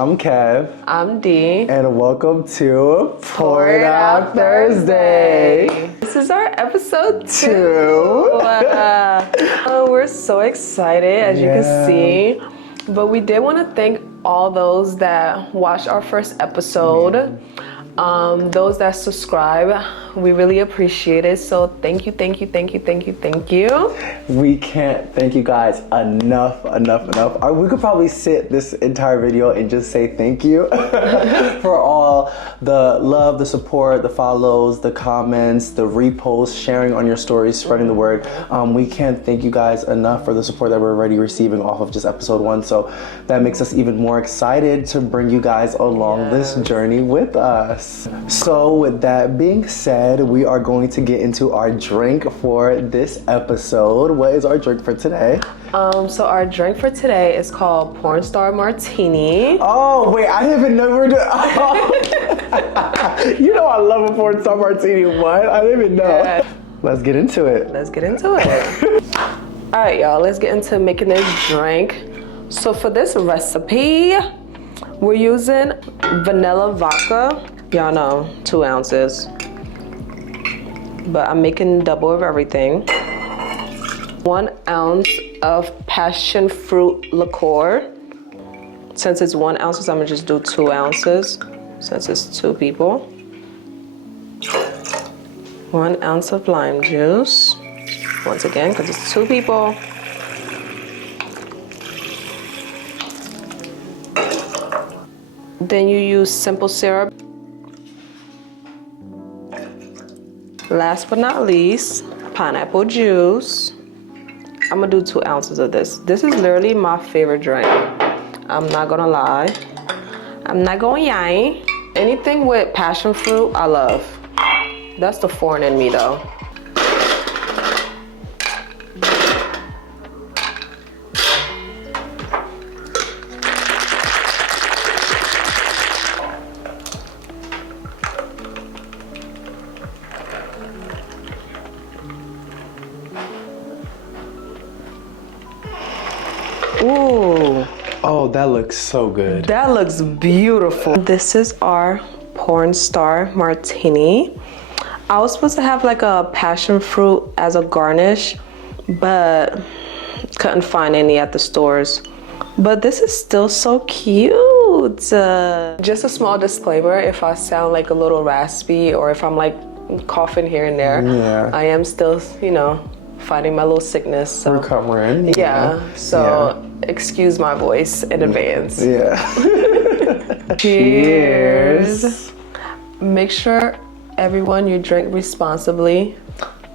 I'm Kev. I'm D. And welcome to Pour It Out Thursday. This is our episode 2. We're so excited, as you can see. But we did want to thank all those that watched our first episode. Those that subscribe, we really appreciate it. So thank you. We can't thank you guys enough. We could probably sit this entire video and just say thank you for all the love, the support, the follows, the comments, the reposts, sharing on your stories, spreading the word. We can't thank you guys enough for the support that we're already receiving off of just episode 1. So that makes us even more excited to bring you guys along this journey with us. So with that being said, we are going to get into our drink for this episode. What is our drink for today? So our drink for today is called Porn Star Martini. Oh wait, I didn't even know we were doing. Oh. You know I love a Porn Star Martini. What? I didn't even know. Yeah. Let's get into it. All right, y'all. Let's get into making this drink. So for this recipe, we're using vanilla vodka. Y'all know, 2 ounces. But I'm making double of everything. 1 ounce of passion fruit liqueur. Since it's 1 ounce, I'm gonna just do 2 ounces since it's 2 people. 1 ounce of lime juice. Once again, because it's 2 people. Then you use simple syrup. Last but not least, pineapple juice. I'm gonna do 2 ounces of this. This is literally my favorite drink. I'm not gonna lie. I'm not going yay. Anything with passion fruit, I love. That's the foreign in me though. Ooh. Oh, that looks so good. That looks beautiful. This is our Porn Star Martini. I was supposed to have like a passion fruit as a garnish, but couldn't find any at the stores. But this is still so cute. Just a small disclaimer, if I sound like a little raspy or if I'm like coughing here and there, I am still, fighting my little sickness. So. Recovering. So excuse my voice in advance. Cheers. Make sure everyone you drink responsibly.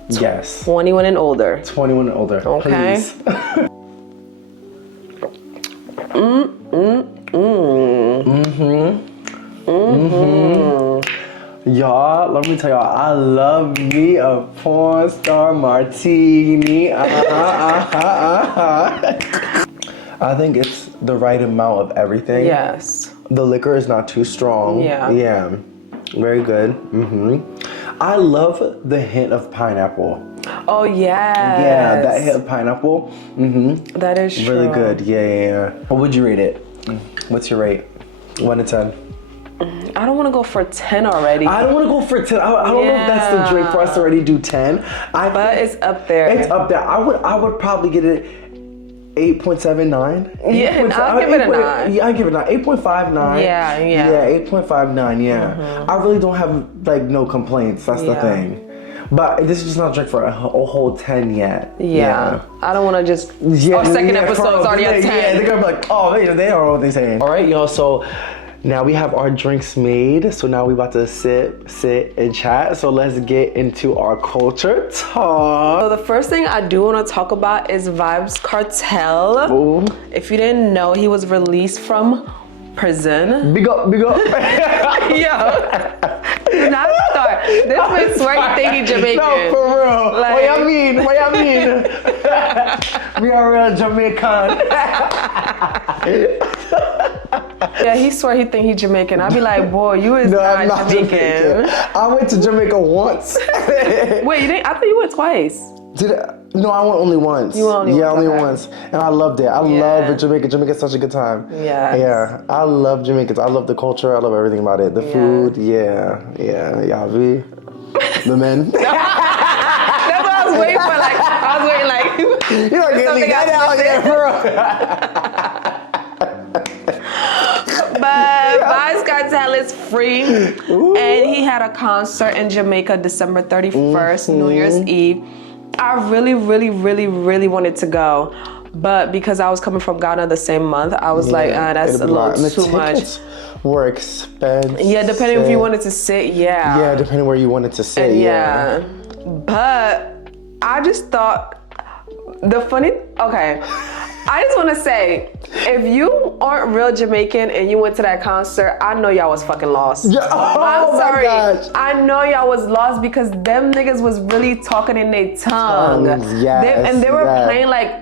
Yes. 21 and older. 21 and older. Okay. Please. Y'all, let me tell y'all, I love me a Porn Star Martini. I think it's the right amount of everything. Yes. The liquor is not too strong. Yeah. Very good. I love the hint of pineapple. Oh, yes. Yeah, that hint of pineapple. That is true. Really good. Yeah. What would you rate it? What's your rate? 1 to 10. I don't want to go for 10 already. I don't want to go for 10. I don't know if that's the drink for us to already do 10. But it's up there. It's up there. I would probably get it 8.79. Yeah, I'll give it a 9. Yeah, I give it a 9. 8.59. Yeah. Yeah, 8.59. Yeah. I really don't have no complaints. That's the thing. But this is just not a drink for a whole 10 yet. Yeah. I don't want to just. Our second episode's already at 10. Yeah, they're gonna be like, oh, they don't know what they're saying. All right, y'all. So. Now we have our drinks made, so now we about to sit and chat. So let's get into our culture talk. So the first thing I do want to talk about is Vbyz Kartel. Ooh. If you didn't know, he was released from prison. Big up. Yo, do not start. This man swear he think he Jamaican. No, for real. What you mean? We are real Jamaican. Yeah, he swear he think he Jamaican. I be like, boy, you is not Jamaican. I went to Jamaica once. Wait, you didn't? I thought you went twice. No, I went only once. You went only once? Only Okay. once. And I loved it. I love Jamaica. Jamaica's such a good time. Yes. Yeah. I love Jamaica. I love the culture. I love everything about it. The food. Yeah. Yavi. The men. That's what I was waiting for. You're like, get out here, bro. But Vbyz Kartel is free. And he had a concert in Jamaica December 31st, New Year's Eve. I really, really, really, really wanted to go. But because I was coming from Ghana the same month, I was like, that's a little too much. Were expensive. Yeah, depending if you wanted to sit, Yeah, depending where you wanted to sit, yeah. But I just thought, I just want to say, if you aren't real Jamaican and you went to that concert, I know y'all was fucking lost. Yeah. I'm sorry. Gosh. I know y'all was lost because them niggas was really talking in their tongue. Yes, they were playing like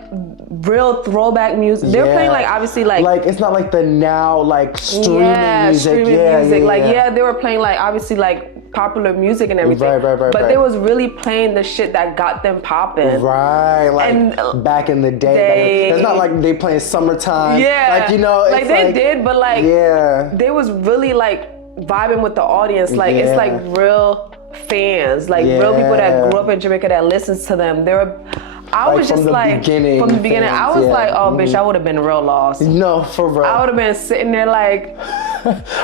real throwback music. They were playing like obviously like it's not like the now like streaming music. Streaming music. They were playing like obviously like popular music and everything. Right. But they was really playing the shit that got them popping. Right, like back in the day. It's not like they playing summertime. Yeah. Like, you know, like they did, but like they was really like vibing with the audience. Like it's like real fans, like real people that grew up in Jamaica that listens to them. I was just like, from the beginning, I was like, oh, bitch, I would have been real lost. No, for real. I would have been sitting there like,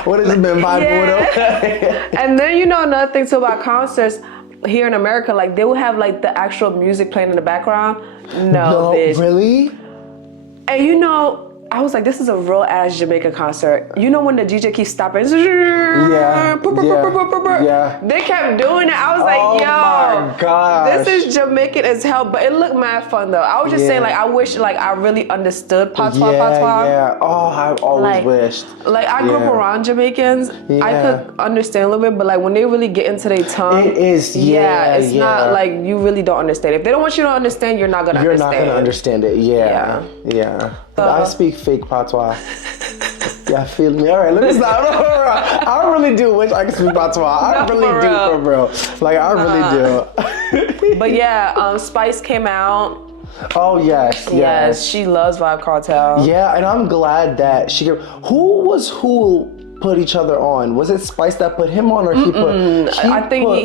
what has it been vibing with them? And then, you know, another thing too about concerts here in America, like they would have like the actual music playing in the background. No, bitch. Really? And you know, I was like, this is a real ass Jamaica concert. You know when the DJ keeps stopping? Yeah. They kept doing it. I was like, yo, my gosh. this is Jamaican as hell. But it looked mad fun though. I was just saying, like, I wish like I really understood patois. Yeah. Oh, I always wished. Like I grew up around Jamaicans. I could understand a little bit, but like when they really get into their tongue, it is. It's not like you really don't understand. If they don't want you to understand, you're not gonna understand. You're not gonna understand it. Yeah. I speak fake patois. Yeah, feel me? All right, let me stop. I really do wish I could speak patois. I really do, for real. Like, I really do. But yeah, Spice came out. Oh, yes. She loves Vbyz Kartel. Yeah, and I'm glad that she gave... Who put each other on? Was it Spice that put him on, or he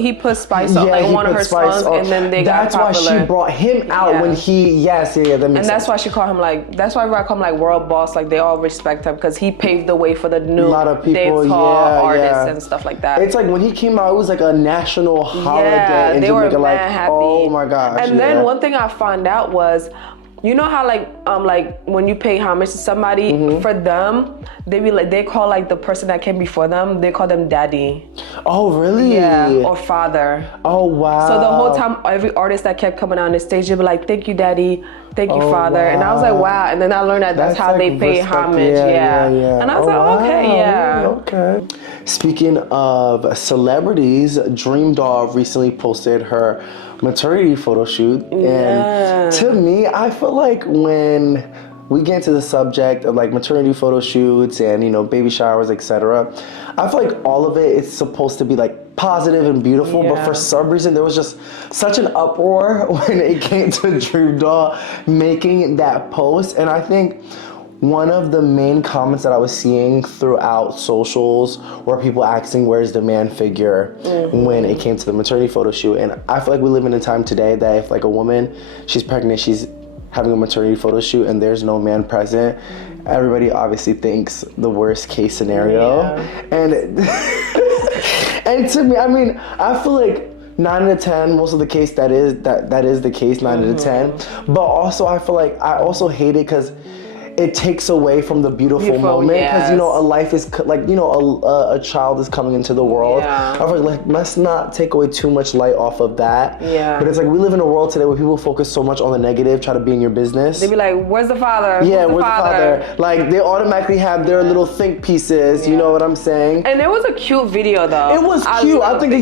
he put Spice on, like one of her songs, and then they got popular. That's why she brought him out when he, that makes sense. And that's why she called him like, that's why I call him like world boss, like they all respect him because he paved the way for the new dancehall artists and stuff like that. It's like when he came out, it was like a national holiday in they Jamaica, were mad happy. Oh my gosh. And then one thing I found out was, you know how like when you pay homage to somebody, for them, they call like the person that came before them, they call them daddy. Oh really? Yeah, or father. Oh wow. So the whole time, every artist that kept coming on the stage, they'd be like, thank you daddy, thank you father. Wow. And I was like, wow. And then I learned that's how they pay homage. Yeah. And I was okay. Speaking of celebrities, Dreamdoll recently posted her maternity photo shoot, and to me, I feel like when we get into the subject of like maternity photo shoots and, you know, baby showers, etc., I feel like all of it is supposed to be like positive and beautiful, but for some reason there was just such an uproar when it came to Dreamdoll making that post. And I think one of the main comments that I was seeing throughout socials were people asking, where's the man figure when it came to the maternity photo shoot. And I feel like we live in a time today that if like a woman, she's pregnant, she's having a maternity photo shoot and there's no man present, everybody obviously thinks the worst case scenario. And and to me, I mean, I feel like 9 out of 10, most of the case that is the case, 9 out of 10. But also I feel like I also hate it because it takes away from the beautiful moment, because you know a life is like, you know, a child is coming into the world. I feel like let's not take away too much light off of that. But it's like we live in a world today where people focus so much on the negative, try to be in your business. They be like, where's the father? Yeah, where's the father? Like they automatically have their little think pieces. You know what I'm saying? And it was a cute video though. It was cute. I think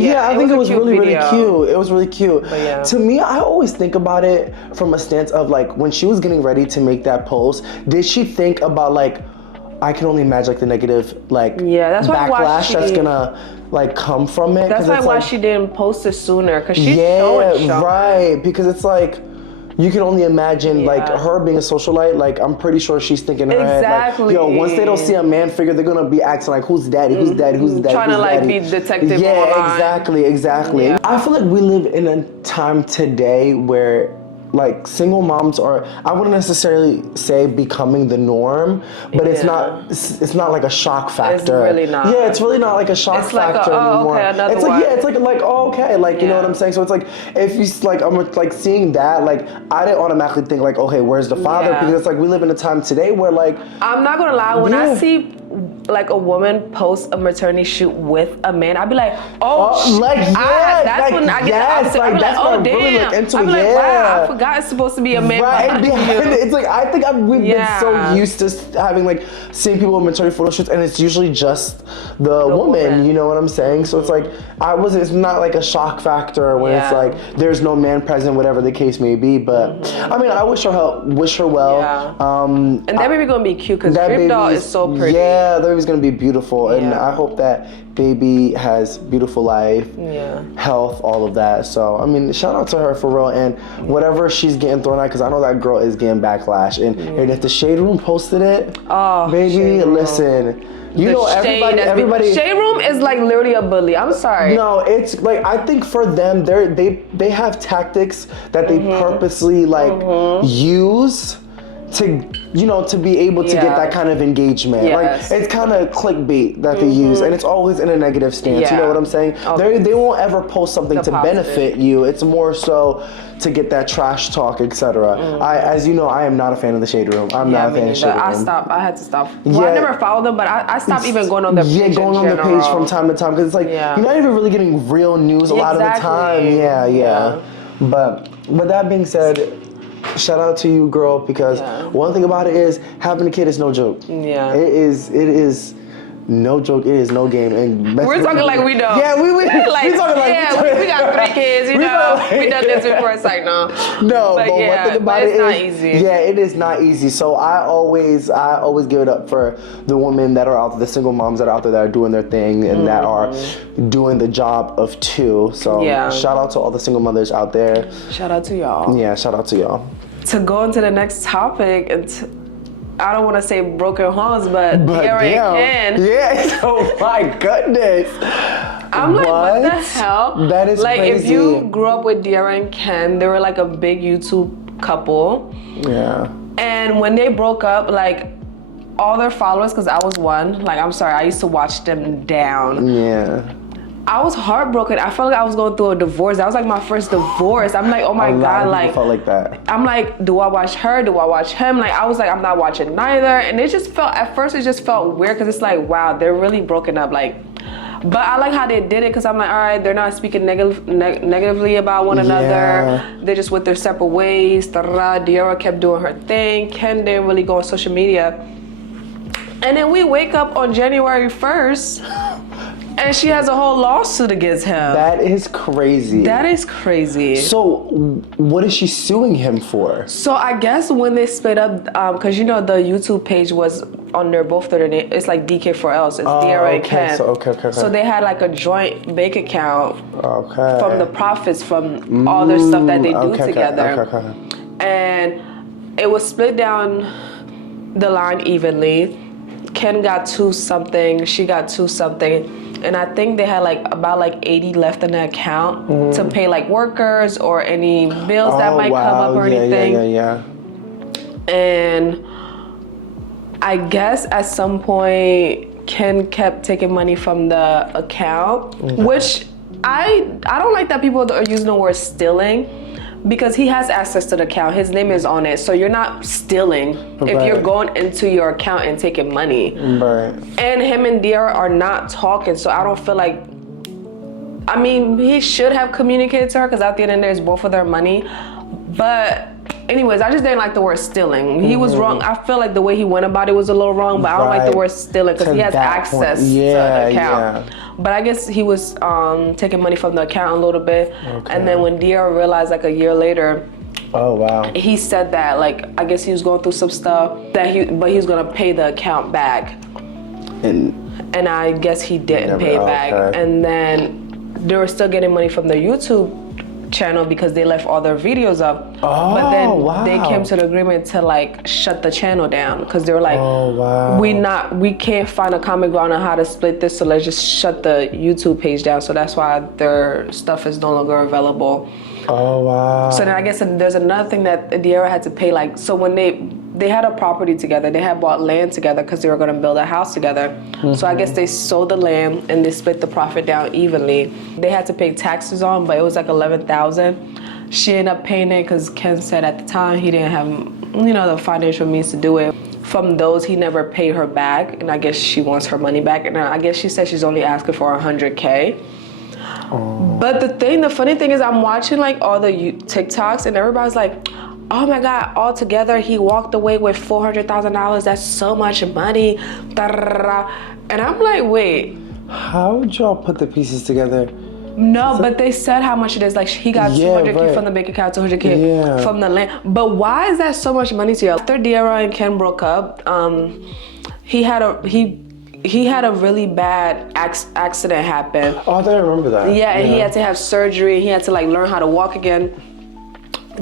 it was really cute. It was really cute. To me, I always think about it from a stance of like when she was getting ready to make that post, did she think about like, I can only imagine like the negative like that's backlash that's gonna like come from it. That's why like, she didn't post it sooner, because she's showing. Right, because it's like, you can only imagine like her being a socialite. Like, I'm pretty sure she's thinking in her head, like, yo, once they don't see a man figure, they're gonna be acting like, who's daddy, who's daddy, who's daddy, trying who's to like daddy? be detective. Yeah, online. exactly. Yeah. I feel like we live in a time today where like single moms are, I wouldn't necessarily say becoming the norm, but it's not like a shock factor. It's really not. Yeah, it's really not like a shock factor anymore. Okay, another it's one. like, it's like oh, okay, like you know what I'm saying? So it's like, if you like, I'm like seeing that, like I didn't automatically think like, okay, where's the father? Because it's like, we live in a time today where like, I'm not gonna lie, when I see like a woman post a maternity shoot with a man, I'd be like, that's when I get like, that's when I really look into it. Like, wow, I forgot it's supposed to be a man behind you. It's like, I think we've been so used to having like seeing people with maternity photo shoots, and it's usually just the woman. You know what I'm saying? So it's like, it's not like a shock factor when it's like there's no man present, whatever the case may be. But I mean, I wish her well. And that baby gonna be cute, because Dreamdoll is so pretty. Yeah, the baby's gonna be beautiful, and I hope that baby has beautiful life, health, all of that. So I mean, shout out to her for real, and whatever she's getting thrown at, because I know that girl is getting backlash, and if the Shade Room posted it, baby, listen. You know, everybody. Shade Room is like literally a bully. I'm sorry. No, it's like, I think for them, they have tactics that they purposely like use to, you know, to be able to get that kind of engagement. Like, it's kind of clickbait that they use, and it's always in a negative stance. You know what I'm saying? They won't ever post something to benefit you. It's more so to get that trash talk, etc. As you know, I am not a fan of the Shade Room. I'm not a fan of Shade Room. I had to stop. Well, I never followed them, but I stopped even going on their page. Yeah, going on their page from time to time, because it's like, you're not even really getting real news a lot of the time. But with that being said, shout out to you, girl, because one thing about it is, having a kid is no joke. Yeah. It is no joke. It is no game. And we're talking like we know. Yeah, we talking like we got 3 kids, you know. We done this before. It's like, no. No, but one thing about it's not easy. Yeah, it is not easy. So I always give it up for the women that are out there, the single moms that are out there that are doing their thing and that are doing the job of 2. So shout out to all the single mothers out there. Shout out to y'all. Yeah, shout out to y'all. To go into the next topic, I don't want to say broken homes, but here I can. Yes, oh my goodness. I'm like, what the hell? That is like, crazy. if you grew up with Diarra and Ken, they were like a big YouTube couple. Yeah. And when they broke up, like, all their followers, because I was one, like, I'm sorry, I used to watch them down. Yeah. I was heartbroken. I felt like I was going through a divorce. That was like my first divorce. I'm like, oh my God, like, felt like that. I'm like, do I watch her? Do I watch him? Like, I was like, I'm not watching neither. And it just felt, at first it just felt weird, because it's like, wow, they're really broken up. Like, but I like how they did it, because I'm like, all right, they're not speaking negatively about one another. They're just with their separate ways. Diarra kept doing her thing. Ken didn't really go on social media. And then we wake up on January 1st. And she has a whole lawsuit against him. That is crazy. That is crazy. So, what is she suing him for? So, I guess when they split up, because you know the YouTube page was under both their name. It's like DK4L, so it's Diarra and Ken. So they had like a joint bank account from the profits from all their stuff that they do together. And it was split down the line evenly. Ken got 2 something, she got 2 something. And I think they had like about like 80 left in the account to pay like workers or any bills that might come up or anything. Yeah. And I guess at some point Ken kept taking money from the account, which I don't like that people are using the word stealing, because he has access to the account. His name is on it. So you're not stealing if you're going into your account and taking money. Right. And him and Diarra are not talking. So I don't feel like, I mean, he should have communicated to her, because at the end of the day, it's both of their money. But anyways, I just didn't like the word stealing. He was wrong. I feel like the way he went about it was a little wrong, but I don't like the word stealing, because he has access to the account. But I guess he was taking money from the account a little bit. And then when Diarra realized like a year later, he said that, like, I guess he was going through some stuff but he was gonna pay the account back. And and I guess he didn't pay back. And then they were still getting money from the YouTube channel because they left all their videos up. But then they came to the agreement to like shut the channel down because they were like, we can't find a common ground on how to split this, so let's just shut the YouTube page down. So that's why their stuff is no longer available. So then I guess there's another thing that Diera had to pay, like, so when they had a property together, they had bought land together because they were going to build a house together. So I guess they sold the land and they split the profit down evenly. They had to pay taxes on, but it was like $11,000. She ended up paying it because Ken said at the time he didn't have, you know, the financial means to do it. From those, he never paid her back, and I guess she wants her money back. And I guess she said she's only asking for $100K. But the funny thing is, I'm watching like all the TikToks, and everybody's like, oh my God, all together he walked away with $400,000. That's so much money. And I'm like, wait. How did y'all put the pieces together? No, but they said how much it is. Like, he got 200K from the bank account, 200K from the land. But why is that so much money to you? After Diera and Ken broke up, he had a really bad accident happen. Oh, I don't remember that. Yeah, and he had to have surgery. He had to like learn how to walk again.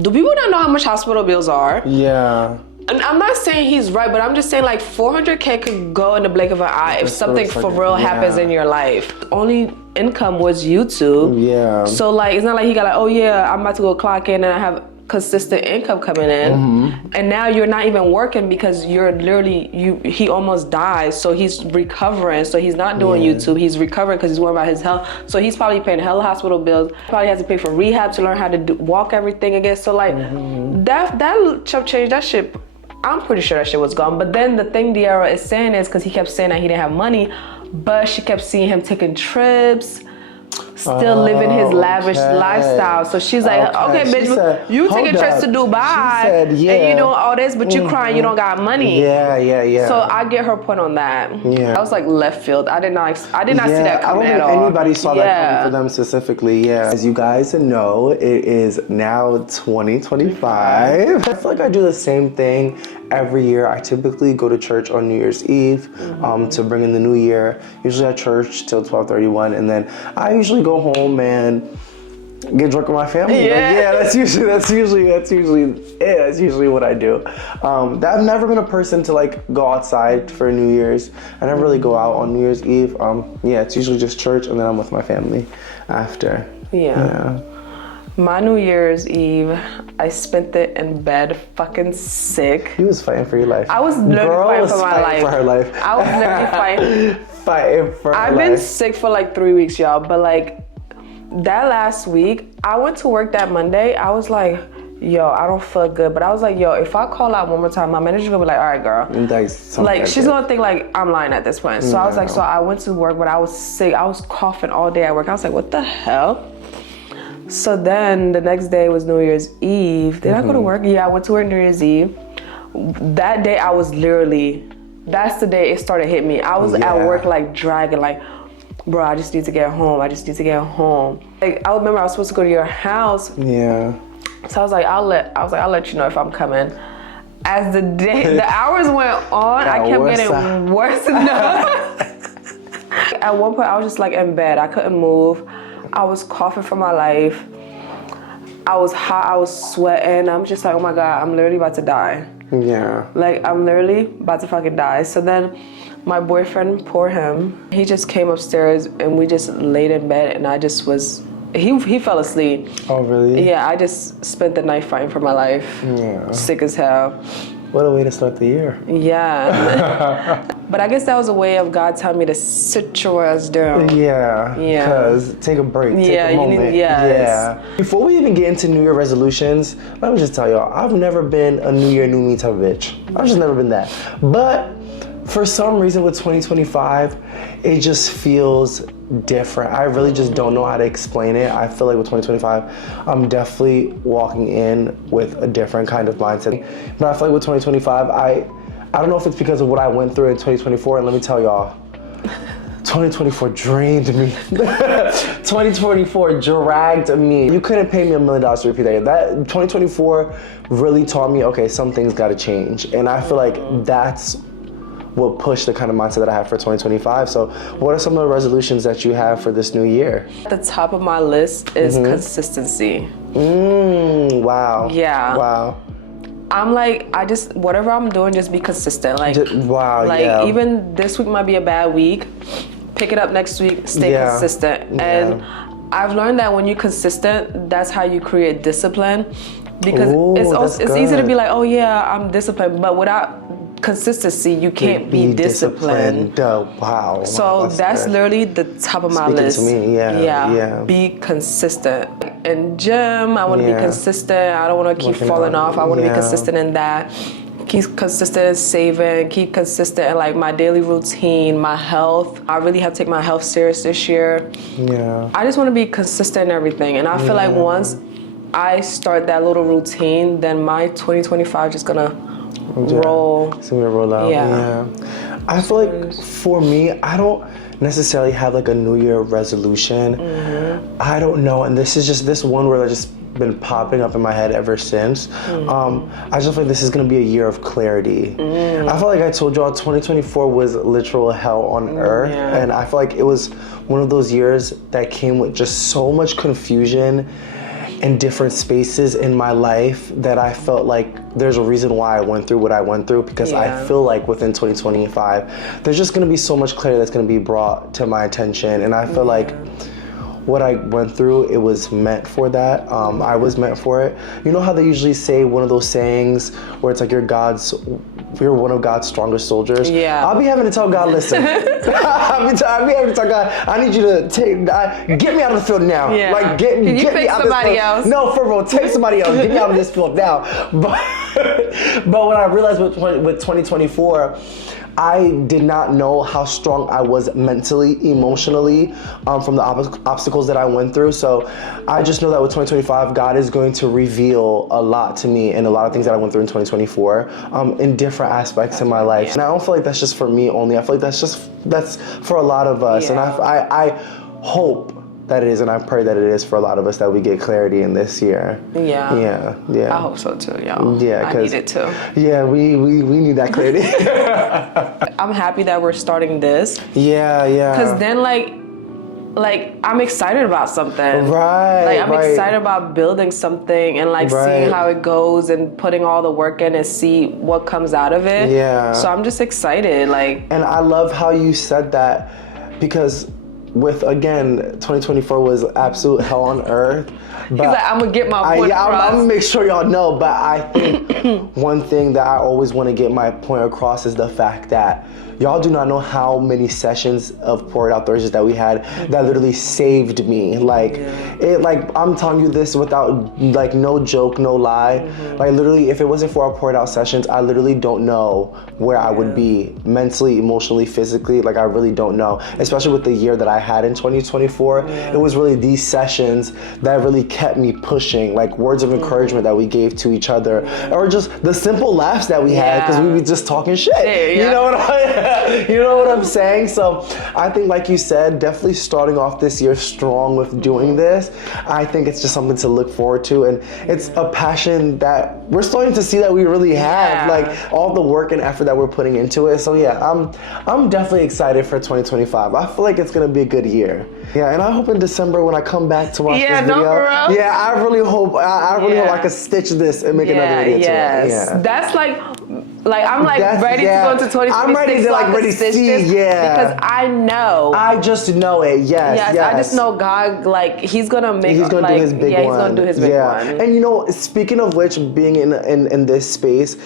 Do people not know how much hospital bills are? Yeah. And I'm not saying he's right, but I'm just saying like $400K could go in the blink of an eye if something for real happens in your life. Only income was YouTube. Yeah. So like, it's not like he got like, oh yeah, I'm about to go clock in and I have consistent income coming in, and now you're not even working because you're literally he almost died, so he's recovering, so he's not doing YouTube, he's recovering because he's worried about his health, so he's probably paying hella hospital bills, probably has to pay for rehab to learn how to walk everything again. So like that chump change, that shit, I'm pretty sure that shit was gone. But then the thing Diera is saying is, because he kept saying that he didn't have money, but she kept seeing him taking trips, still living his lavish lifestyle. So she's like, okay, bitch, you taking trips to Dubai and you doing all this, but you crying you don't got money. Yeah. So I get her point on that. Yeah. I was like left field. I did not see that coming at all. I don't think anybody saw that coming for them specifically. Yeah. As you guys know, it is now 2025. I feel like I do the same thing every year. I typically go to church on New Year's Eve to bring in the new year. Usually at church till 12:31, and then I usually go home and get drunk with my family. That's usually what I do. I've never been a person to like go outside for New Year's. I never really go out on New Year's Eve. It's usually just church, and then I'm with my family after. My New Year's Eve, I spent it in bed fucking sick. You was fighting for your life. I was literally fighting for my life. For her life. I was literally fighting for her life. I've been sick for like 3 weeks, y'all, but like that last week, I went to work that Monday. I was like, yo, I don't feel good. But I was like, yo, if I call out one more time, my manager's gonna be like, all right, girl. Like, she's gonna think like I'm lying at this point. So I was like, so I went to work, but I was sick. I was coughing all day at work. I was like, what the hell? So then the next day was New Year's Eve. Did I go to work? Yeah, I went to work New Year's Eve. That day I was literally, that's the day it started hitting me. I was at work like dragging, like, bro, I just need to get home. Like, I remember I was supposed to go to your house. Yeah. So I was like, I'll let you know if I'm coming. As the hours went on, I kept getting worse enough. At one point I was just like in bed. I couldn't move. I was coughing for my life. I was hot, I was sweating. I'm just like, oh my God, I'm literally about to die. Yeah. Like, I'm literally about to fucking die. So then my boyfriend, poor him, he just came upstairs and we just laid in bed, and I just was, he fell asleep. Oh, really? Yeah, I just spent the night fighting for my life. Yeah. Sick as hell. What a way to start the year. Yeah. But I guess that was a way of God telling me to sit your ass down. Yeah. Because take a break, take a moment. Yeah. Before we even get into New Year resolutions, let me just tell y'all, I've never been a New Year, New Me type of bitch. I've just never been that. But for some reason with 2025, it just feels different. I really just don't know how to explain it. I feel like with 2025, I'm definitely walking in with a different kind of mindset. But I feel like with 2025, I don't know if it's because of what I went through in 2024, and let me tell y'all, 2024 drained me. 2024 dragged me. You couldn't pay me $1 million to repeat that. That 2024 really taught me, okay, some things gotta change. And I feel like that's what pushed the kind of mindset that I have for 2025. So what are some of the resolutions that you have for this new year? At the top of my list is consistency. Wow. Yeah. Wow. I'm like, whatever I'm doing, just be consistent. Like, wow, like even this week might be a bad week. Pick it up next week, stay consistent. And I've learned that when you're consistent, that's how you create discipline. Because it's easy to be like, oh yeah, I'm disciplined, but without consistency, you can't be disciplined. Wow. So that's literally the top of my list. To me, yeah. Be consistent. In gym, I want to be consistent. I don't want to keep falling off. I want to be consistent in that. Keep consistent in saving. Keep consistent in like my daily routine, my health. I really have to take my health serious this year. Yeah. I just want to be consistent in everything, and I feel like once I start that little routine, then my 2025 just gonna roll. It's gonna roll out. Yeah. I feel like for me, I don't necessarily have like a New Year resolution. I don't know, and this is just this one word that just been popping up in my head ever since. I just feel like this is gonna be a year of clarity. I feel like I told y'all 2024 was literal hell on earth, and I feel like it was one of those years that came with just so much confusion in different spaces in my life that I felt like there's a reason why I went through what I went through, because I feel like within 2025 there's just going to be so much clarity that's going to be brought to my attention, and I feel like what I went through, it was meant for that. I was meant for it. You know how they usually say one of those sayings where it's like you're one of God's strongest soldiers? Yeah. I'll be having to tell God, listen. I'll be having to tell God, I need you to get me out of the field now. Yeah. Like get me out of this field. Else? No, for real, take somebody else. Get me out of this field now. But when I realized with 2024, I did not know how strong I was mentally, emotionally, from the obstacles that I went through. So I just know that with 2025, God is going to reveal a lot to me and a lot of things that I went through in 2024 in different aspects in my life. And I don't feel like that's just for me only. I feel like that's for a lot of us. And I hope that it is, and I pray that it is for a lot of us, that we get clarity in this year. Yeah. I hope so too, y'all. Yeah, I need it too. Yeah, we need that clarity. I'm happy that we're starting this. Yeah. Because then like I'm excited about something. Right. Like I'm excited about building something and like seeing how it goes and putting all the work in and see what comes out of it. Yeah. So I'm just excited. And I love how you said that, because with, again, 2024 was absolute hell on earth. But he's like, I'm gonna get my point across. I'm gonna make sure y'all know, but I think one thing that I always want to get my point across is the fact that y'all do not know how many sessions of Pour It Out Thursdays that we had that literally saved me. I'm telling you this without like no joke, no lie. Like literally, if it wasn't for our Pour It Out sessions, I literally don't know where I would be mentally, emotionally, physically. Like I really don't know. Especially with the year that I had in 2024, it was really these sessions that really kept me pushing. Like words of encouragement that we gave to each other, or just the simple laughs that we had because we were just talking shit. You know what I'm saying? So I think, like you said, definitely starting off this year strong with doing this. I think it's just something to look forward to, and it's a passion that we're starting to see that we really have, like all the work and effort that we're putting into it. So I'm definitely excited for 2025. I feel like it's gonna be a good year. Yeah, and I hope in December when I come back to watch this video, I really hope I can stitch this and make another video to it. Yeah. That's like I'm ready to go into 2026. I'm ready to see, because I know. I just know it. Yes. I just know God. Like He's gonna make. He's gonna do His big one. He's gonna do His big one. And speaking of which, being in this space,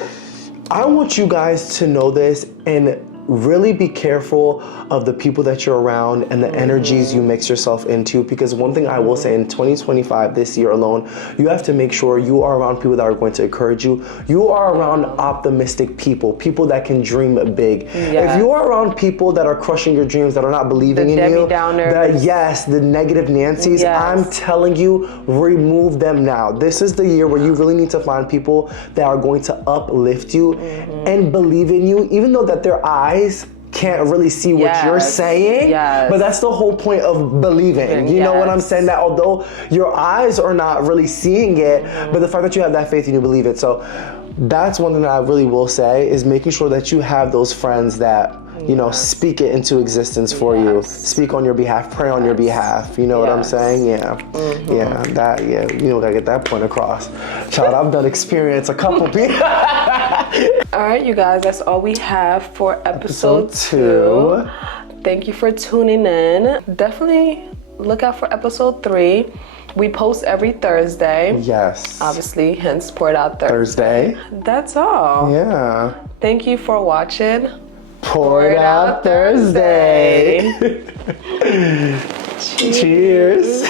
I want you guys to know this and really be careful of the people that you're around and the energies you mix yourself into, because one thing I will say in 2025, this year alone, you have to make sure you are around people that are going to encourage you. You are around optimistic people that can dream big. If you are around people that are crushing your dreams, that are not believing in you, the negative Nancys, I'm telling you, remove them now. This is the year where you really need to find people that are going to uplift you and believe in you, even though that their eyes can't really see what you're saying, but that's the whole point of believing. You know what I'm saying? That although your eyes are not really seeing it, but the fact that you have that faith and you believe it. So that's one thing that I really will say is making sure that you have those friends that, you know, speak it into existence for you, speak on your behalf, pray on your behalf. You know what I'm saying? Yeah. Yeah, you know, gotta get that point across. Child, I've done experience a couple people. All right, you guys, that's all we have for episode 2. Thank you for tuning in. Definitely look out for episode 3. We post every Thursday. Yes. Obviously, hence Pour It Out Thursday. That's all. Yeah. Thank you for watching Pour It Out Thursday. Cheers.